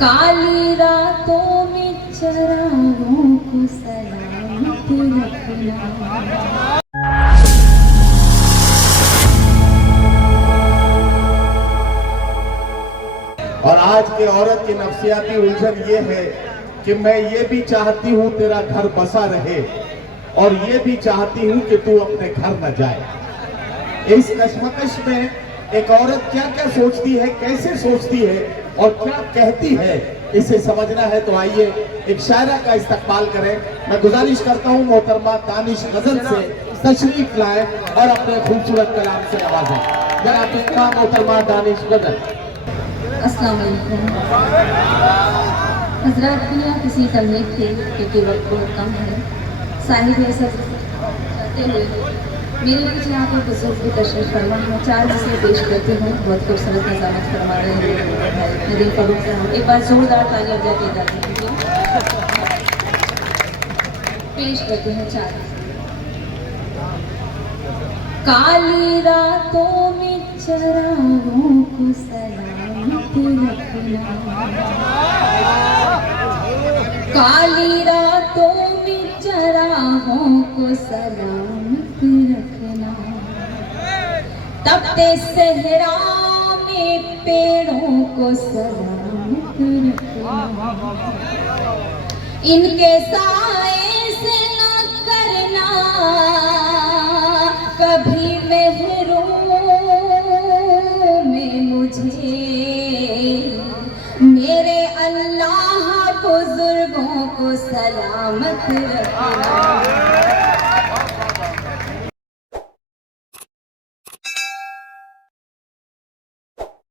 काली रातों में चरागों को सलामत रखना। और आज के औरत की नफ्सियाती उलझन ये है कि मैं ये भी चाहती हूँ तेरा घर बसा रहे और ये भी चाहती हूँ कि तू अपने घर न जाए। इस कश्मकश में एक औरत क्या क्या सोचती है, कैसे सोचती है और क्या कहती है, इसे समझना है तो आइए एक शायरा का इस्तकबाल करें। मैं गुजारिश करता हूँ मोहतरमा दानिश गजल से तशरीफ लाए और अपने खूबसूरत कलाम से नवाजें। जनाब इनका मोहतरमा दानिश गजल। अस्सलाम वालेकुम हज़रात, बिना किसी तमलीग के, क्योंकि वक्त बहुत कम है, साहिब ऐसा चाहते हुए मेरे कुछ यहाँ पर बुजुर्ग की तशरीफ फरमा है। 4 मसले पेश करती हूँ, बहुत खूबसूरत नज़ामत फरमा रहे हैं नदीम फरूख साहब। एक बार जोरदार तालियां बजा के पेश करते हैं 4। काली रातों में चरागों को सलामत रखना, काली रातों में चरागों को सलामत रखना, तपते सहरा में पेड़ों को सलामत रखना, इनके साए से न करना कभी महरूम में मुझे, मेरे अल्लाह बुजुर्गों को सलामत रखना।